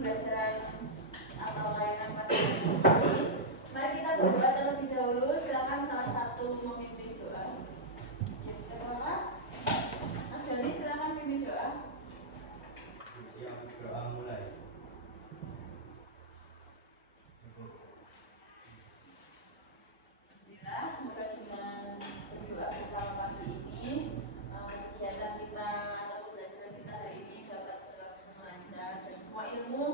pembelajaran atau layanan materi ini. Mari kita berdoa terlebih dahulu. Silakan salah satu memimpin doa. Kita kelas. Mas Doni, silakan pimpin doa. Siap, doa mulai. Semoga dengan berdoa bersama pagi ini kegiatan kita atau pembelajaran kita hari ini dapat berlangsung lancar dan semua ilmu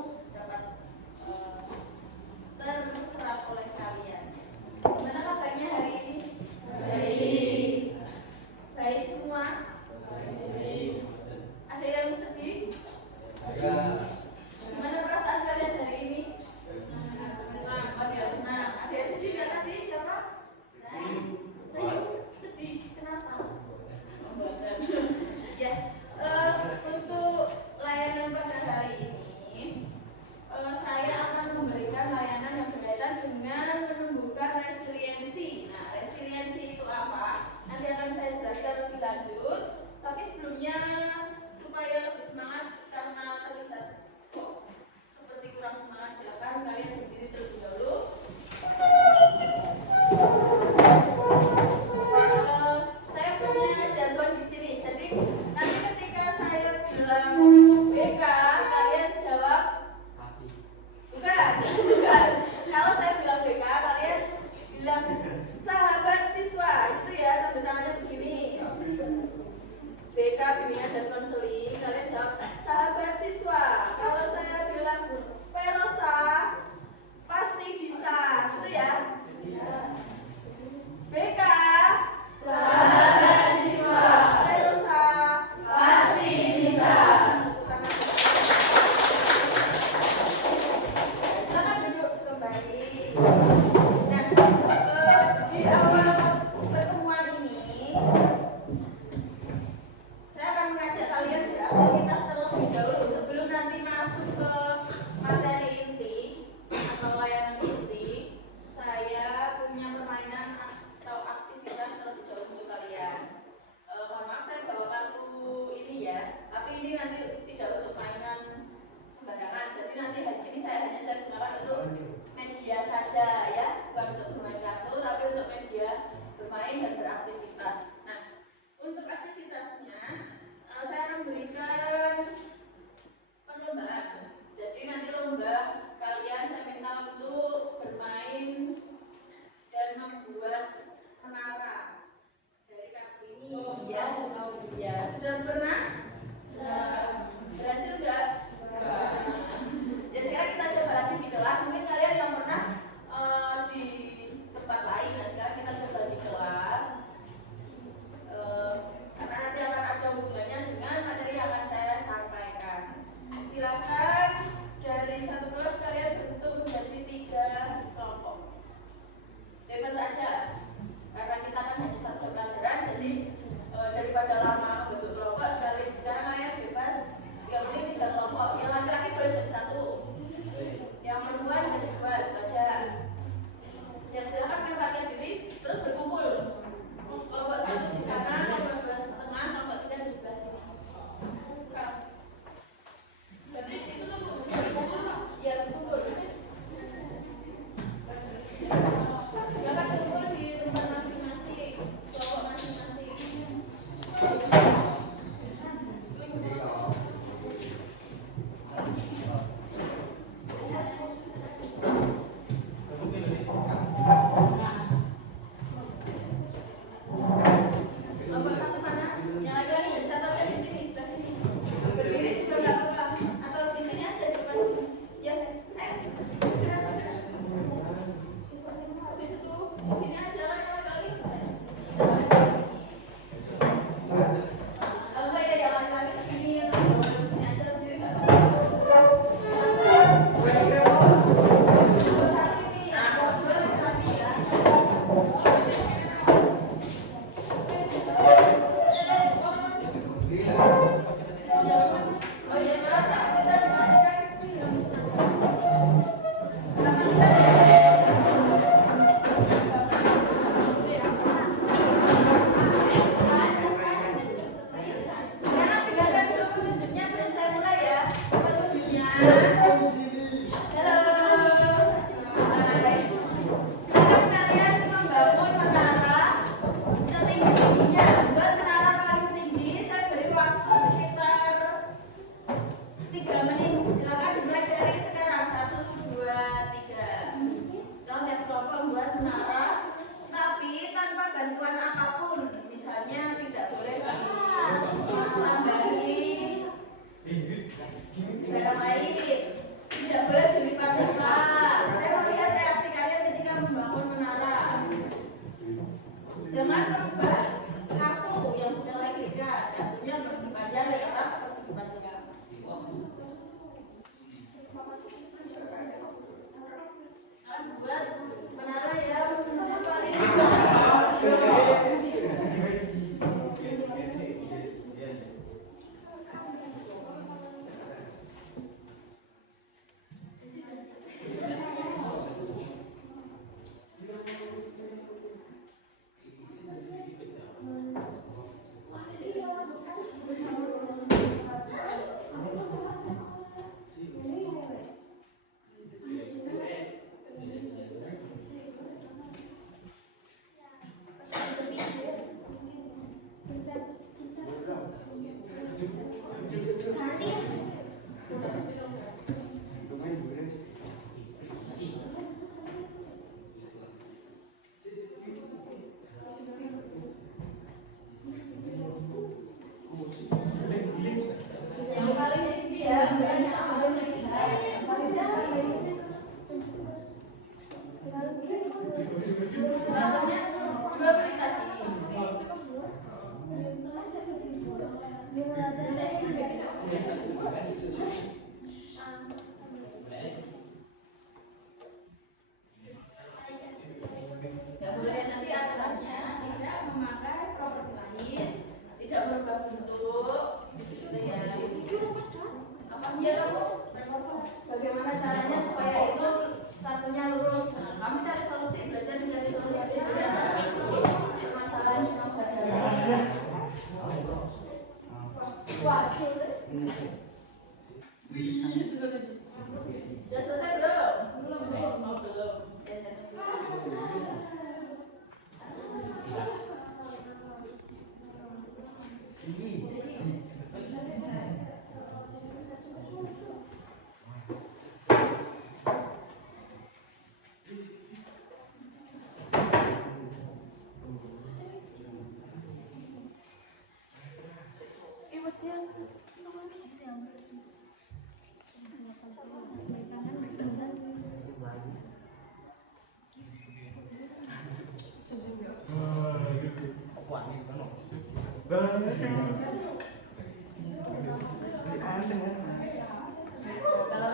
Kalau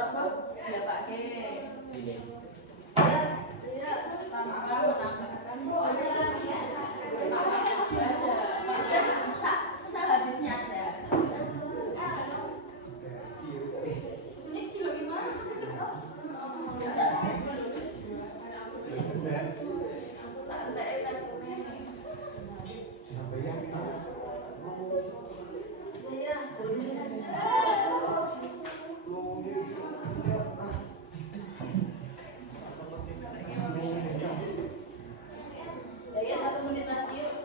rokok ya pakai. Ini. Ya, tambahkan menambahkan. Sehabisnya aja. Ini kilo gimana? Santai kan. Ya, 1 menit lagi yuk.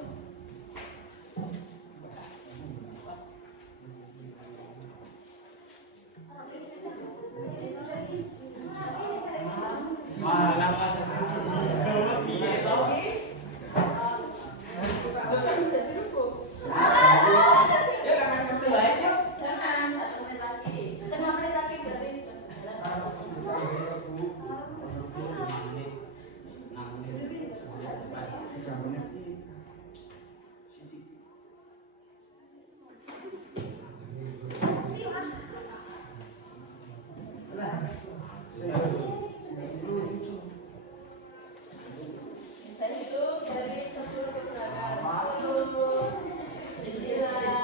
Wah, lama sekali. Iya, toh. Ya, kan satu aja. Jangan, 1 menit lagi. 5 menit lagi berarti sudah jalan. Bisa hitung dari 10 ke belakang. 10, 9, 8,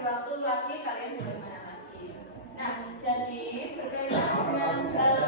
waktu lagi kalian boleh mana lagi. Nah, jadi berkaitan dengan hal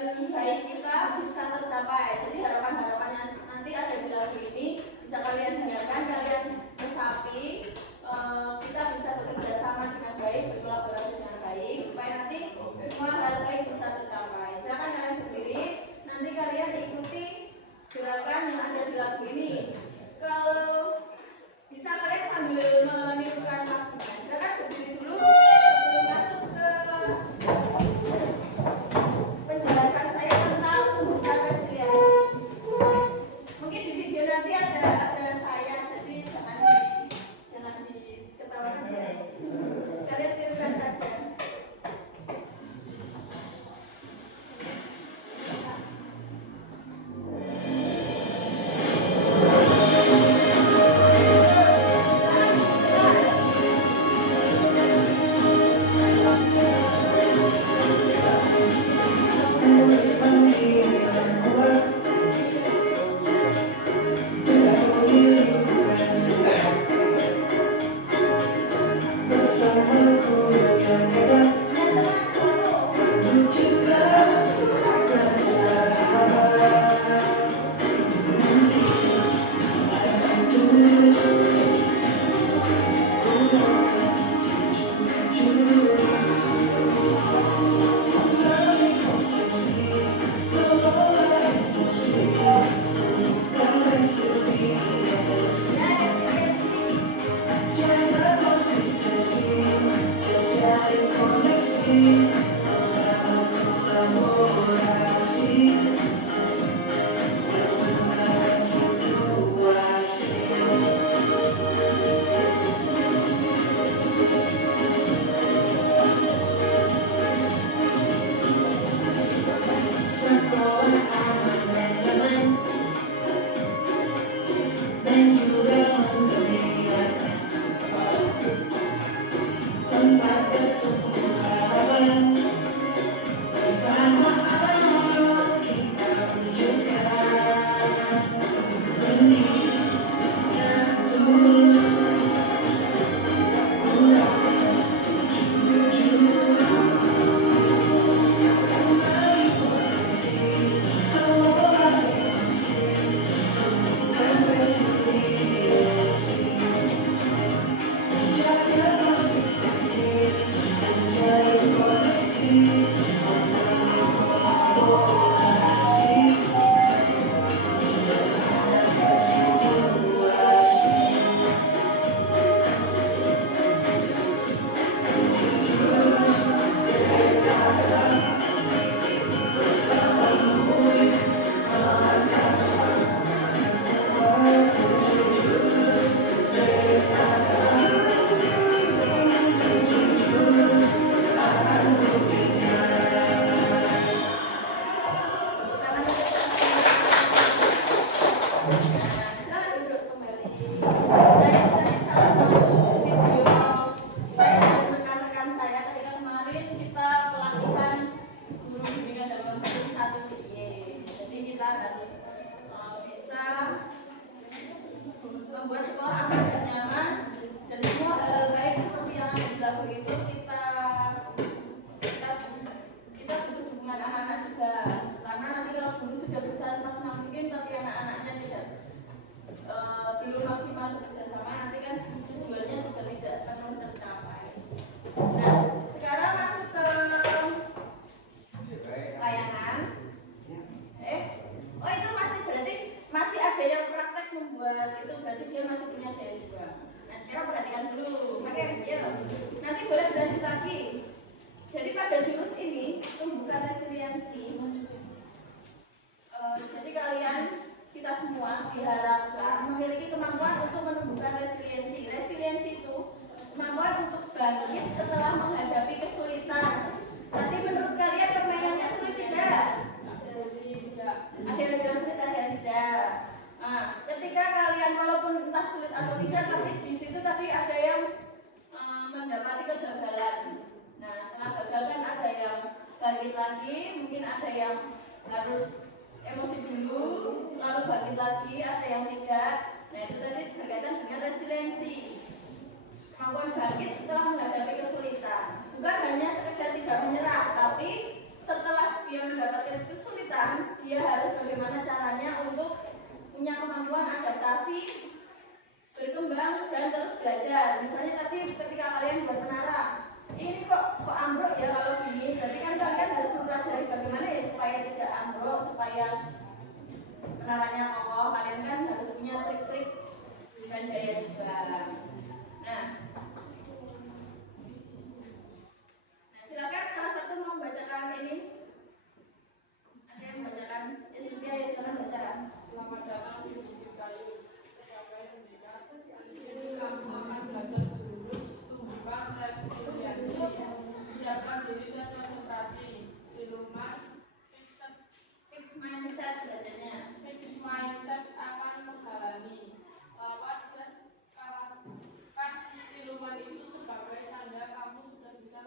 baik kita bisa tercapai. Jadi harapan-harapannya nanti ada di lagu ini bisa kalian dengarkan, kalian resapi, kita bisa bekerja sama dengan baik, berkolaborasi dengan baik supaya nanti semua hal baik bisa tercapai. Silakan kalian berdiri, nanti kalian ikuti gerakan yang ada di lagu ini. Kalau bisa kalian sambil menirukan lagunya. Silakan berdiri dulu sebelum masuk ke penjelasan saya tentang pembukaan resiliensi. Mungkin di video nanti ada saya, jadi jangan diketawakan ya. Kalian tirukan saja. Membuat sekolah aman dan nyaman dan semua hal-hal baik seperti yang ada di lagu itu kita butuh dukungan anak-anak juga, karena nanti kalau guru sudah berusaha semaksimal mungkin tapi anak-anaknya tidak belum maksimal bekerja sama, nanti kan tujuannya juga tidak akan tercapai. Nah, sekarang masuk ke layanan. Oh itu masih berarti masih ada yang praktek membuat itu, berarti dia masih punya daya juga. Nah sekarang perhatikan dulu, oke? Yuk. Nanti boleh dilanjut lagi. Jadi pada jurus ini pembukaan resiliensi. Jadi kalian kita semua diharapkan memiliki kemampuan untuk menumbuhkan resiliensi. Resiliensi itu kemampuan untuk bangkit setelah menghadapi kesulitan. Jadi menurut kalian permainannya sulit tidak? Ada yang bilang sulit, ada yang tidak. Nah, ketika kalian walaupun entah sulit atau tidak, tapi di situ tadi ada yang mendapati kegagalan. Nah, setelah gagal kan ada yang bangkit lagi, mungkin ada yang harus emosi dulu, lalu bangkit lagi, ada yang tidak. Nah, itu tadi berkaitan dengan resiliensi. Kemampuan bangkit setelah menghadapi kesulitan. Bukan hanya sekedar tidak menyerah, tapi setelah dia mendapatkan kesulitan, dia harus bagaimana caranya untuk punya kemampuan adaptasi, berkembang dan terus belajar. Misalnya tadi ketika kalian buat menara, ini kok ambruk ya kalau gini, berarti kan kalian harus mempelajari bagaimana ya supaya tidak ambruk, supaya menaranya kokoh. Kalian kan harus punya trik-trik dan daya juga. Nah, silakan salah satu mau membacakan ini. Ada yang membacakan? Ya sudah, ya silakan baca. Selamat datang di Bukit Kayu. Sebagai pendidik, ini kamu akan belajar jurus tumbukan resiliensi. Siapkan diri dan konsentrasi. Siluman Fix mindset bacanya. fixed mindset akan menghalangi. Lawan dan kalahkan siluman itu sebagai tanda kamu sudah bisa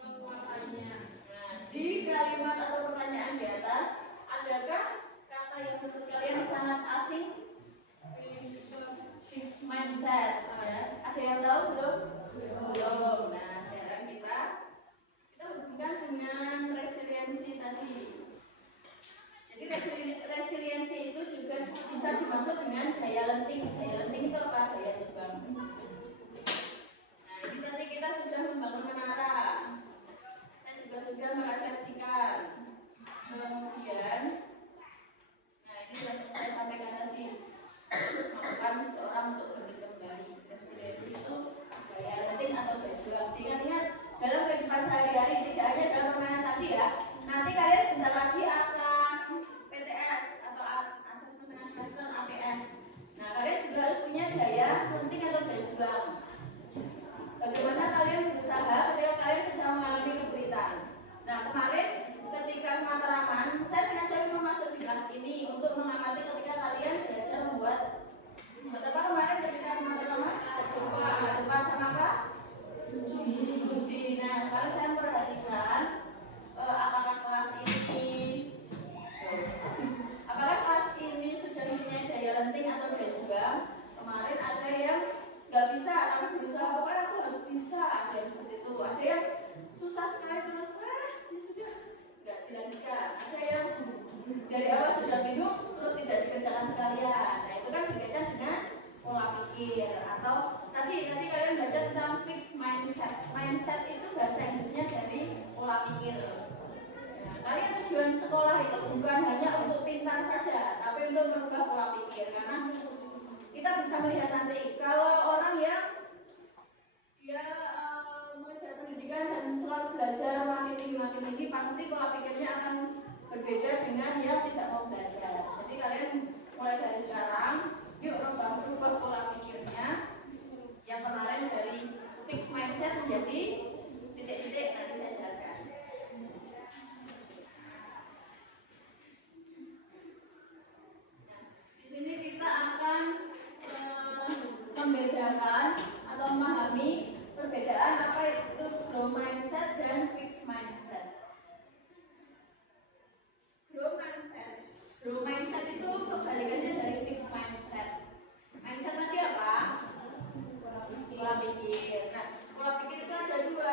menguasainya. Nah, di kalimat atau pertanyaan di atas, adakah kata yang menurut kalian sangat asing? Fixed mindset. Ya. Ada yang tahu belum? Belum. Nah, sekarang kita hubungkan dengan resiliensi tadi. Jadi resiliensi itu juga bisa dimaksud dengan daya lenting. Daya lenting itu apa? Daya juang. Nah, ini tadi kita sudah membangun menara. Saya juga sudah merefleksikan. Kemudian, nah ini yang saya sampaikan tadi, melakukan seseorang untuk berdiri kembali. Resiliensi itu daya lenting atau daya juang. Ingat-ingat dalam kehidupan sehari-hari, tidak hanya dalam permainan tadi ya. Nanti kalian sebentar lagi akan PTS atau asesmen ATS. Nah, kalian juga harus punya daya lenting atau daya juang. Bagaimana kalian berusaha ketika kalian sedang mengalami kesulitan. Nah, kemarin ketika mataraman, saya sengaja memang masuk di kelas ini untuk mengamati ketika kalian belajar membuat apa kemarin ketika mataraman? Depan sama apa? Budi. Nah, kemarin saya perhatikan apakah kelas ini sudah punya daya lenting atau daya juang. Kemarin ada yang nggak bisa, tapi berusaha pokoknya aku harus bisa, ada yang seperti itu. Ada yang susah sekali terus ya sudah nggak dilanjutkan. Ada yang dari awal sudah bingung terus tidak dikerjakan sekalian. Nah, itu kan berkaitan dengan pola pikir. Atau tadi kalian baca tentang fixed mindset. Mindset itu bahasa Inggrisnya dari pola pikir. Nah, kalian tujuan sekolah itu bukan hanya untuk pintar saja, tapi untuk merubah pola pikir. Karena kita bisa melihat nanti kalau orang yang dia mengejar pendidikan dan selalu belajar makin tinggi, pasti pola pikirnya akan berbeda dengan yang tidak mau belajar. Jadi kalian mulai dari sekarang, yuk rubah pola pikirnya. Yang kemarin dari fixed mindset menjadi titik-titik, nanti saya jelaskan. Nah, di sini kita akan membedakan atau memahami perbedaan apa itu growth mindset dan fixed mindset. Growth mindset itu kebalikannya dari fixed mindset. Mindset tadi apa? Pola pikir. Nah, pola pikir itu ada dua.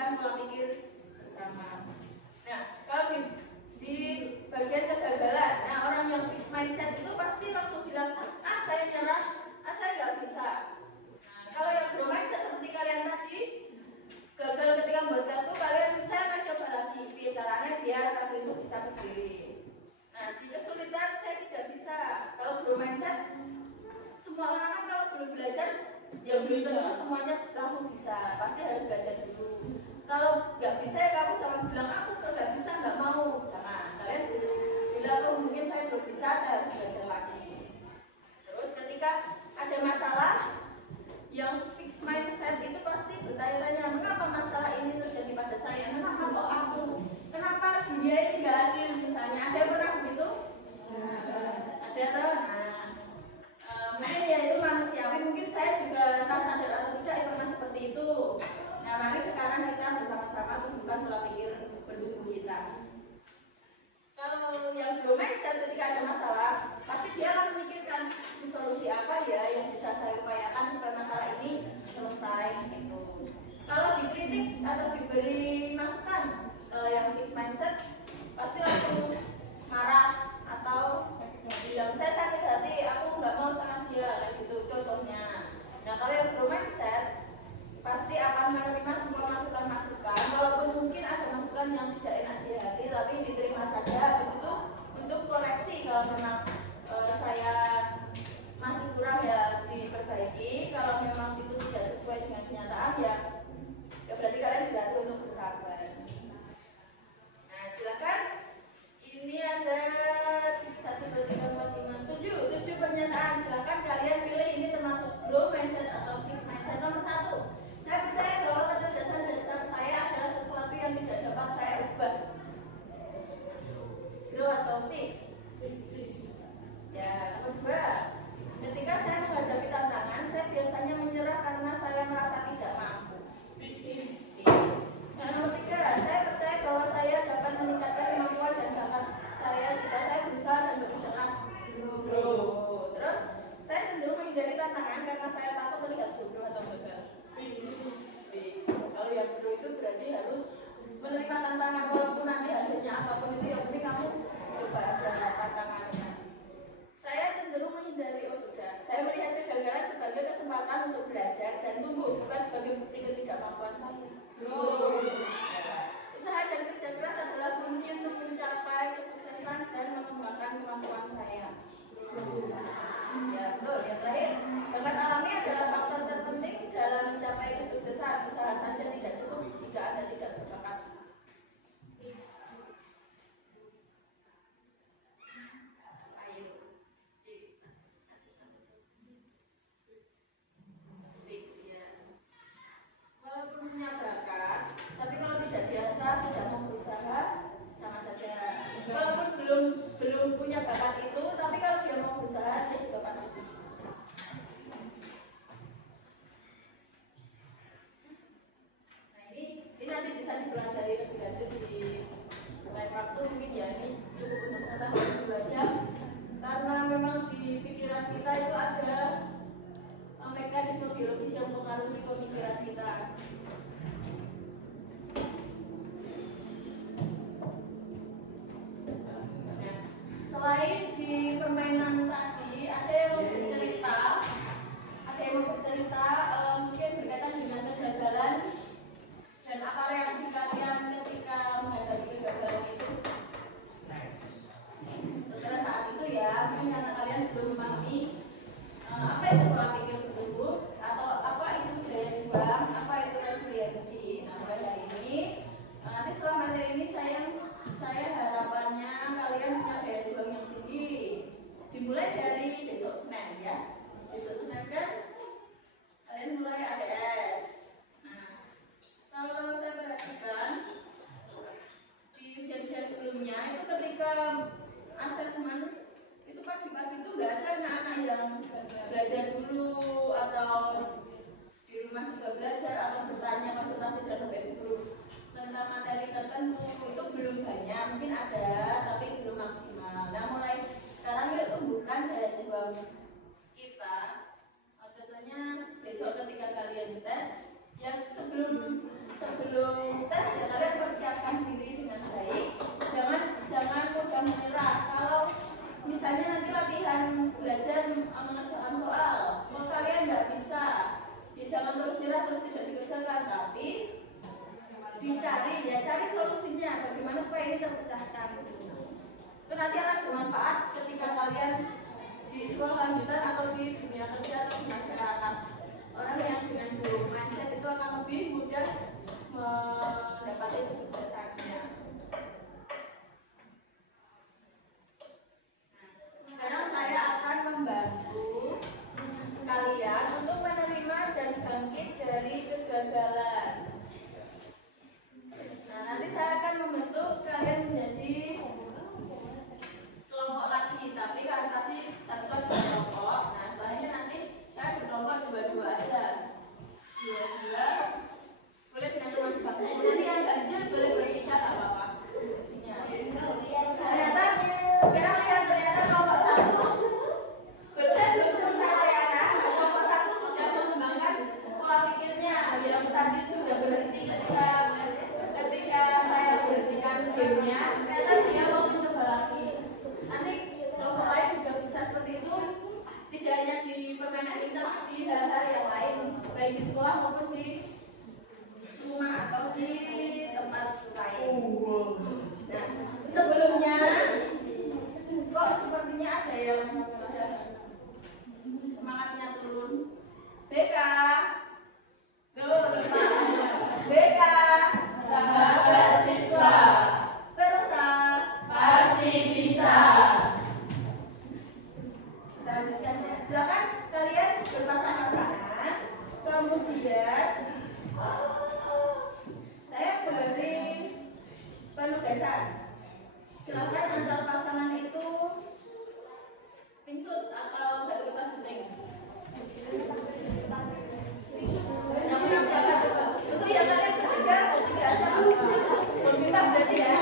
menumbuhkan pola pikir bersama. Nah, kalau di bagian kegagalan, nah orang yang fixed mindset itu pasti langsung bilang, saya nyerah, saya nggak bisa. Nah, kalau yang grow mindset seperti kalian tadi, gagal ketika membuat kartu, saya akan coba lagi caranya biar kartu itu bisa berdiri. Nah, di kesulitan saya tidak bisa. Kalau grow mindset, semua orang kan kalau belum belajar, ya belum tentu semuanya langsung bisa. Pasti harus belajar dulu. Kalau nggak bisa ya kamu jangan bilang aku kalau nggak bisa nggak mau. Jangan. Kalian bilang oh mungkin saya belum bisa, saya harus belajar lagi. Terus ketika ada masalah, yang fixed mindset itu pasti bertanya-tanya, mengapa masalah ini terjadi pada saya? Kenapa kok aku? Kenapa dunia ini nggak adil misalnya? Ada yang pernah begitu? Ada toh? Mungkin ya itu manusiawi. Mungkin saya juga entah sadar atau tidak pernah seperti itu. Nah, mari sekarang kita bersama-sama tumbuhkan pola pikir bertumbuh kita. Kalau yang grow mindset ketika ada masalah, pasti dia akan memikirkan solusi apa ya yang bisa saya upayakan supaya masalah ini selesai gitu. Kalau dikritik atau diberi masukan, kalau yang fixed mindset pasti langsung marah atau bilang saya sakit hati, aku nggak mau sama dia, kayak gitu contohnya. Nah, kalau yang grow mindset pasti akan menerima semua masukan-masukan, walaupun mungkin ada masukan yang tidak enak di hati, tapi diterima saja. Habis itu untuk koreksi kalau memang saya masih kurang ya diperbaiki. Kalau memang itu tidak sesuai dengan kenyataan ya berarti kalian dilatih untuk bersabar. Nah, silakan. Ini ada 1, 2, 3, 4, 5, 7 pernyataan. Silakan kalian pilih ini termasuk grow mindset atau fixed mindset. Nomor 1. Saya percaya bahwa kecerdasan dasar saya adalah sesuatu yang tidak dapat saya ubah. Grow atau fix? Ya, nomor 2. Ketika saya menghadapi tantangan, saya biasanya menyerah karena saya merasa tidak mampu. Nah, nomor 3. Saya percaya bahwa saya dapat meningkatkan kemampuan dan bakat saya jika saya berusaha dan bekerja keras. Terus, saya cenderung menghindari tantangan karena saya takut terlihat bodoh atau gagal. Kalau yang bodoh itu berarti harus menerima tantangan walaupun nanti hasilnya apapun itu, yang penting kamu coba aja tantangannya. Saya cenderung menghindari saya melihat kegagalan sebagai kesempatan untuk belajar dan tumbuh, bukan sebagai bukti ketidakmampuan saya. Usaha dan kerja keras adalah kunci untuk mencapai kesuksesan dan mengembangkan kemampuan saya. Ya, betul. Yang terakhir, bakat alami adalah faktor terpenting dalam mencapai kesuksesan. Usaha saja tidak cukup jika Anda tidak berbakat. Walaupun punya bakat, tapi kalau tidak diasah, tidak mau berusaha, sama saja. Walaupun belum punya bakat itu, tapi kalau dia mau berusaha, dia juga pasti bisa. Nah, ini nanti bisa dipelajari lebih lanjut di lain waktu mungkin ya. Ini cukup untuk pengetahuan 2 jam, karena memang di pikiran kita itu ada mekanisme biologis yang mempengaruhi pemikiran kita. Nah, selain di permainan tadi, ada yang mau bercerita, mungkin berkaitan dengan kegagalan dan apa reaksi kalian ketika menghadapi kegagalan itu. Setelah saat itu ya, mungkin karena kalian belum memahami apa itu pola pikir bertumbuh atau apa itu daya juang, apa itu resiliensi. Nah, mulai dari ini, nanti setelah materi ini saya harapannya kalian punya daya juang yang tinggi. Dimulai dari besok Senin ya. Besok Senin kan kalian mulai ADS. Nah, kalau saya perhatikan di ujian-ujian sebelumnya itu ketika asesmen itu pagi-pagi itu nggak ada anak-anak yang belajar dulu atau di rumah juga belajar atau bertanya konsultasi dengan guru tentang materi tertentu. Itu belum banyak, mungkin ada tapi belum maksimal. Nah, mulai sekarang yuk tumbuhkan daya juang kita. Contohnya besok ketika kalian tes, yang sebelum tapi dicari ya, cari solusinya bagaimana supaya ini terpecahkan. Itu nanti akan bermanfaat ketika kalian di sekolah lanjutan atau di dunia kerja atau di masyarakat. Orang yang dengan growth mindset itu akan lebih mudah mendapati kesuksesannya. Sekarang saya akan membantu kalian untuk menerima dan bangkit dari kegagalan. Nah, nanti saya akan membentuk kalian menjadi kelompok lagi, tapi kan tadi satu kelas berkelompok. Nah, selanjutnya nanti saya berkelompok dua-dua aja. Dua-dua boleh dengan teman sebab. Nanti yang ganjil boleh bertiga, nggak apa-apa. Diskusinya. Ternyata sekarang lihat, ternyata kelompok satu belum selesai ya, nah. Kelompok satu sudah mengembangkan pola pikirnya. Yang tadi sudah berhenti ketika saya berhentikan gamenya, ternyata dia mau mencoba lagi. Nanti kelompok lain juga bisa seperti itu, tidak hanya di permainan ini, tapi di hal-hal yang lain, baik di sekolah maupun di rumah atau di tempat lain. Nah, sebelumnya kok sepertinya ada yang sudah semangatnya turun. BK, BK, Sahabat siswa, Sperosa, pasti bisa. kita lanjutkan ya. Silakan kalian berpasang-pasangan. Kemudian saya beri penugasan. Silakan antar pasangan itu pingsut atau batu kertas gunting. Yang menang siapa coba? Itu yang kalian bertiga aja. Meminta berarti ya.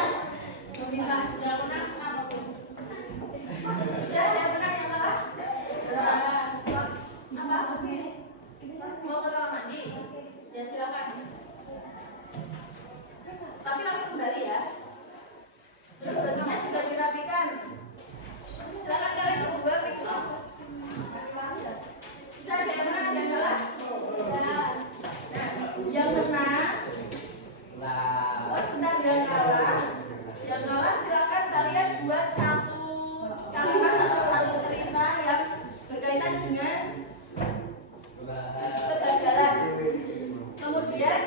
Meminta. Yang menang apa? Sudah ada yang menang yang kalah? Apa? Mau ke kamar mandi? Ya silakan. Tapi langsung kembali ya. Terus bajunya sudah dirapikan. Silakan kalian berdua pingsut. Sudah ada yang menang dan kalah? Nah, yang menang. Oh, sebentar, yang kalah. Yang kalah silakan kalian buat satu kalimat atau satu cerita yang berkaitan dengan kegagalan. Kemudian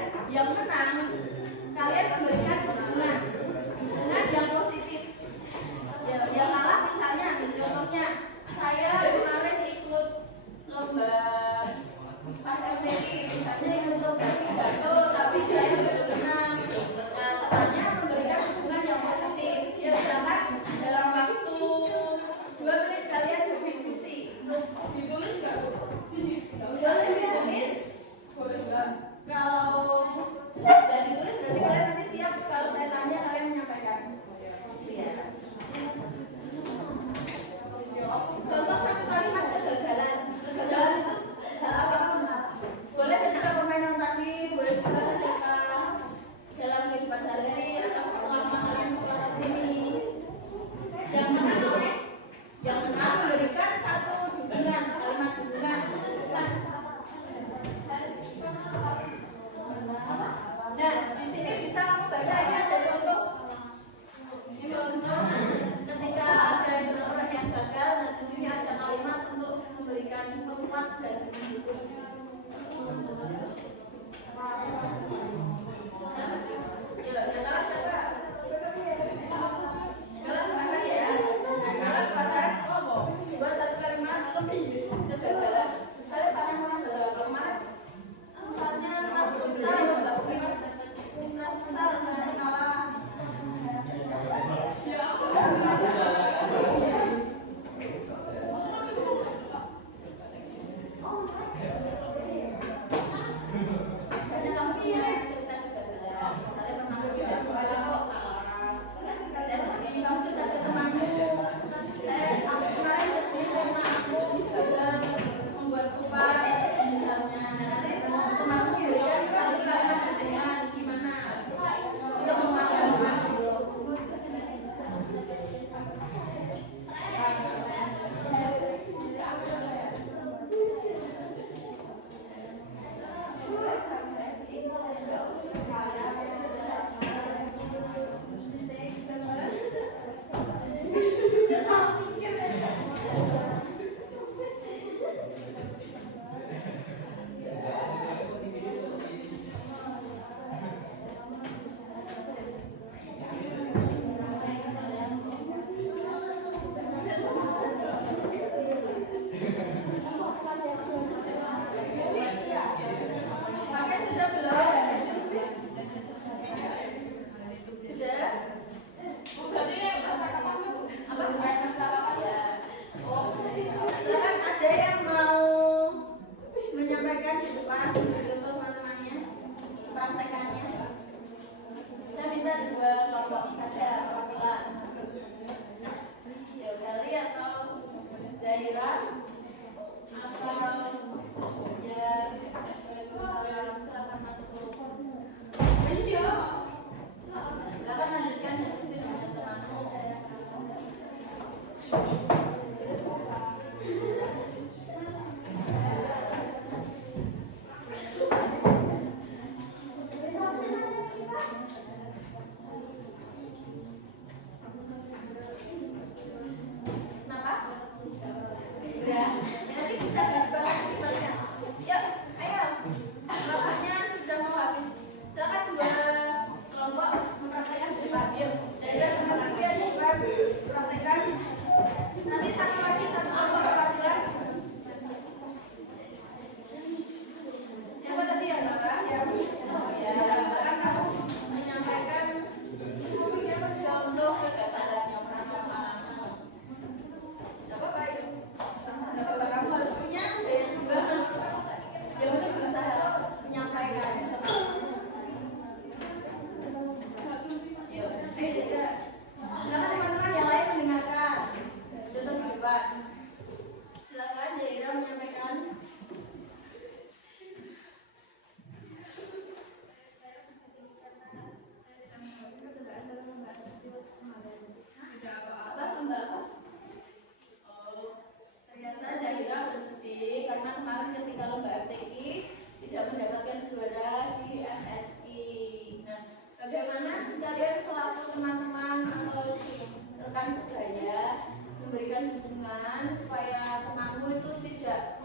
perjuangan supaya temanmu itu tidak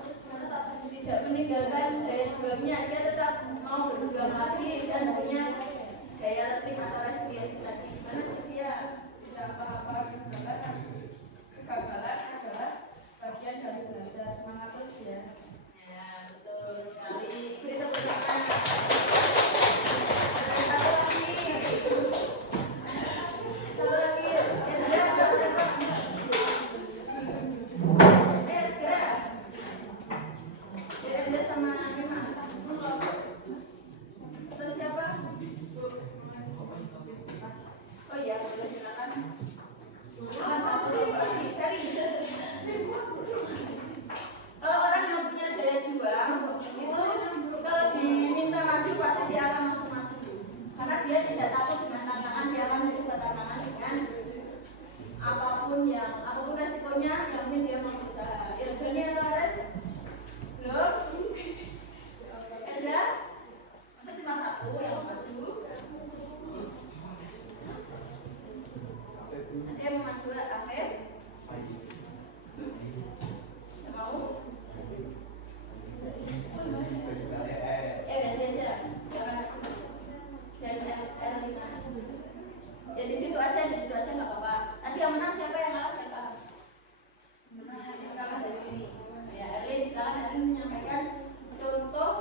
meninggalkan daya juangnya, dia tetap mau berjuang lagi dan punya daya letih atau resiliensi tadi. Gimana Sofia? Tidak apa-apa, kegagalan adalah bagian dari belajar. Semangat terus ya. Ya, betul sekali. Beri tepuk tangan. Satu lagi. Elza, siapa? Segera. Elza sama Mima. Terus siapa? Oh iya, boleh silakan. Satu lagi. Dari. Kalau orang yang punya daya juang itu kalau diminta maju pasti dia akan langsung maju karena dia tidak takut dengan tantangan, dia akan mencoba tantangan dengan apapun resikonya, yang penting dia mau berusaha. Ilgani atau Ares? Belum? Ada? Masa cuma satu yang maju? Ada yang mau maju? Afif? Mau? Biasa aja. Dan Erlina. Ya di situ aja nggak apa-apa. Nanti yang menang siapa, yang kalah siapa? Kalah dari sini. Ya Erlin, silakan Erlin menyampaikan contoh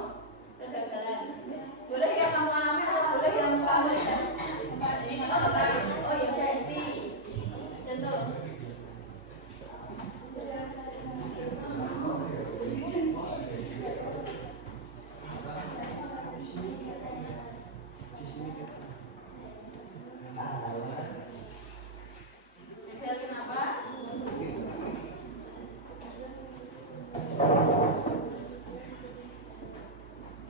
kegagalan. Boleh yang kamu alami atau boleh yang kamu lihat? Oh ya udah Esti. Contoh. Kenapa?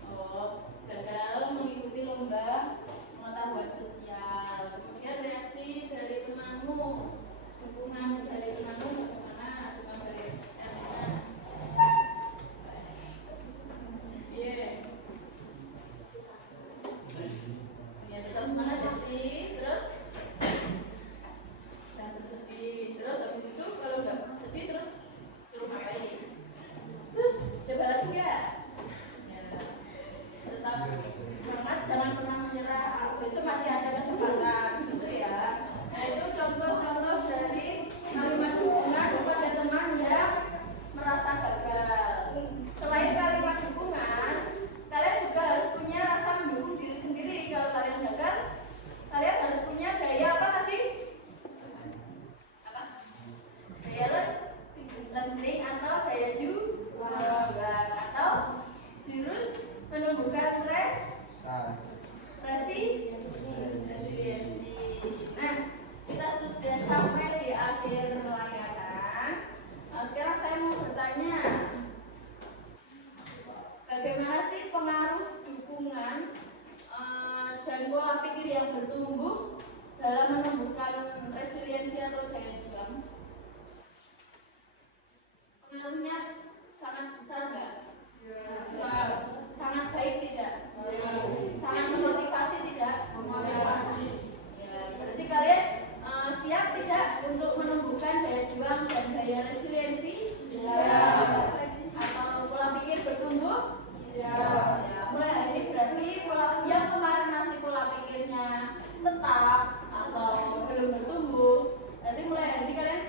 Oh, gagal mengikuti lomba pengetahuan sosial. Kemudian reaksi dari temanmu, dukungan dari temanmu bagaimana? Dukungan dari Erlina. Iya. Ya, tetap semangat ya sih. Terus dan bersedih. Terus habis itu kalau nggak sedih terus suruh ngapain? Coba lagi nggak? Ya, tetap semangat, jangan pernah menyerah. Besok masih ada kesempatan, gitu ya. Nah itu contoh-contoh dari kalimat dukungan kepada teman yang merasa gagal. Selain kalimat dukungan, kalian juga harus punya rasa mendukung diri sendiri. Kalau kalian gagal, kalian harus punya daya apa tadi? Apa? Daya lembing atau daya juang atau jurus menumbuhkan resiliensi. Nah, kita sudah sampai di akhir layanan. Sekarang saya mau bertanya, bagaimana sih pengaruh dukungan dan pola pikir yang bertumbuh dalam menumbuhkan resiliensi atau daya juang? Pengaruhnya sangat besar nggak? Besar. Sangat baik tidak? Sangat memotivasi tidak? Memotivasi. Ya, berarti kalian siap tidak untuk menumbuhkan daya juang dan daya resiliensi? Atau pola pikir bertumbuh? Ya, mulai hari ini berarti yang kemarin masih pola pikirnya tetap atau belum bertumbuh, berarti mulai hari ini kalian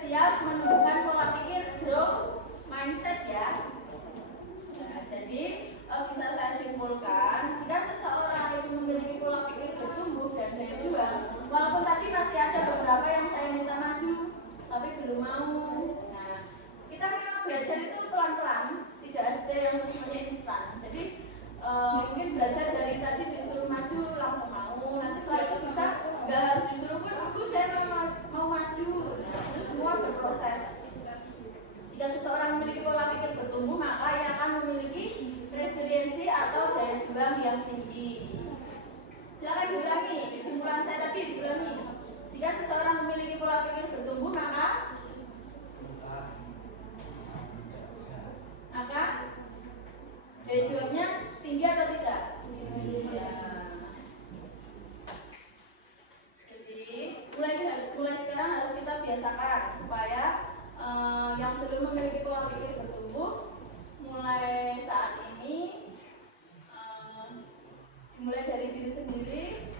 Dimulai dari diri sendiri,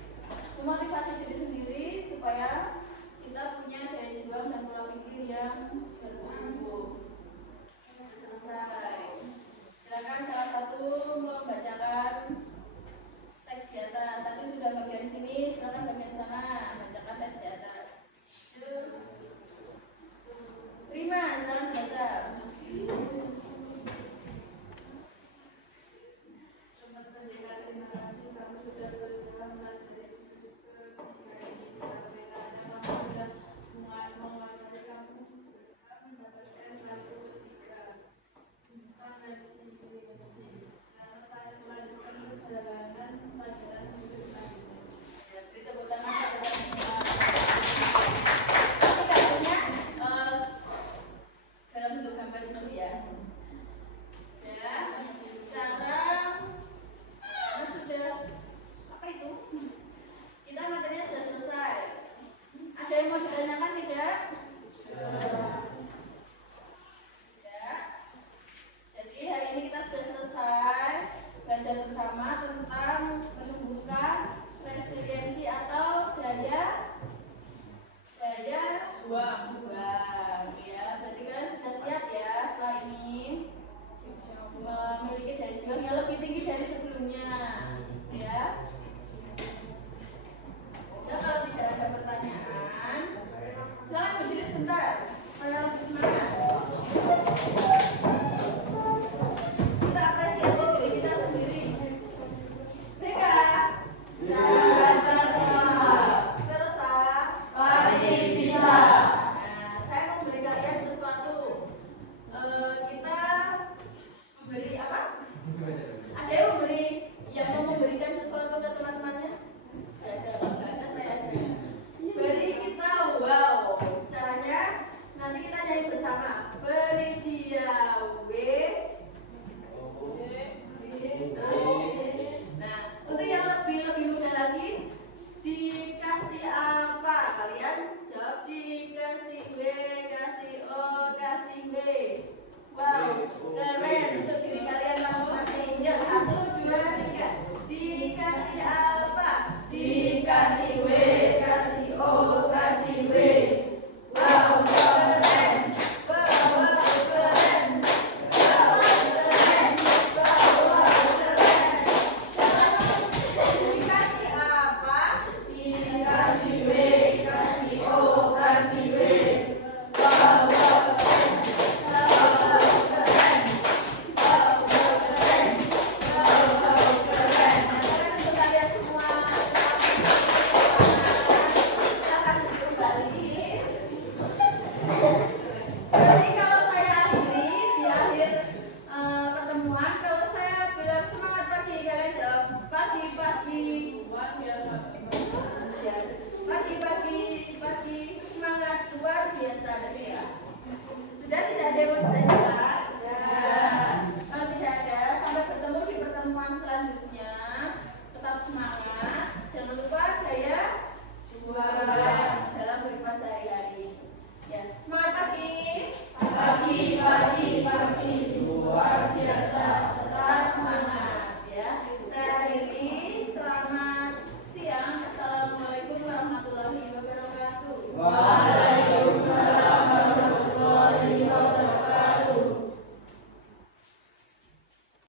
memotivasi diri sendiri supaya kita punya daya juang dan pola pikir yang bertumbuh. Selesai. Silakan salah satu membacakan teks di atas. Tadi sudah bagian sini, silakan bagian sana bacakan teks di atas. Prima, silakan baca. Sobat Merdeka, terima kasih kamu sudah berusaha mempelajari pendidikan ini. Semoga Anda sudah menguasai kamu mendapatkan kartu ketiga. Bukan resiliensi. Selamat melanjutkan perjalanan pelajaran hidup selanjutnya. Ya, beri tepuk tangan kepada semua. Ini kartunya dalam bentuk gambar dulu ya. Ya, sekarang karena sudah apa itu? Kita materinya sudah selesai. Ada yang mau ditanyakan tidak? Ya. Jadi hari ini kita sudah selesai belajar bersama tentang menumbuhkan resiliensi atau daya Juang. ya. Berarti kalian sudah siap ya setelah ini memiliki daya juang yang lebih tinggi dari sebelumnya, ya. Ya, kalau tidak ada pertanyaan, silakan berdiri sebentar. Saya lebih semangat. Kita apresiasi diri kita sendiri. Beka, Jangan tersalah. terasa. Pasti bisa. Nah, saya mau memberi kalian sesuatu. Kita memberi apa? Ada yang mau memberikan sesuatu ke teman-temannya? Gak ada, kalau nggak ada saya aja. Beri kita wow. Caranya nanti kita nyanyi bersama. Beri dia W. Nah, untuk yang lebih mudah lagi, dikasih apa? Kalian jawab dikasih B, kasih O, kasih B. Wow, keren.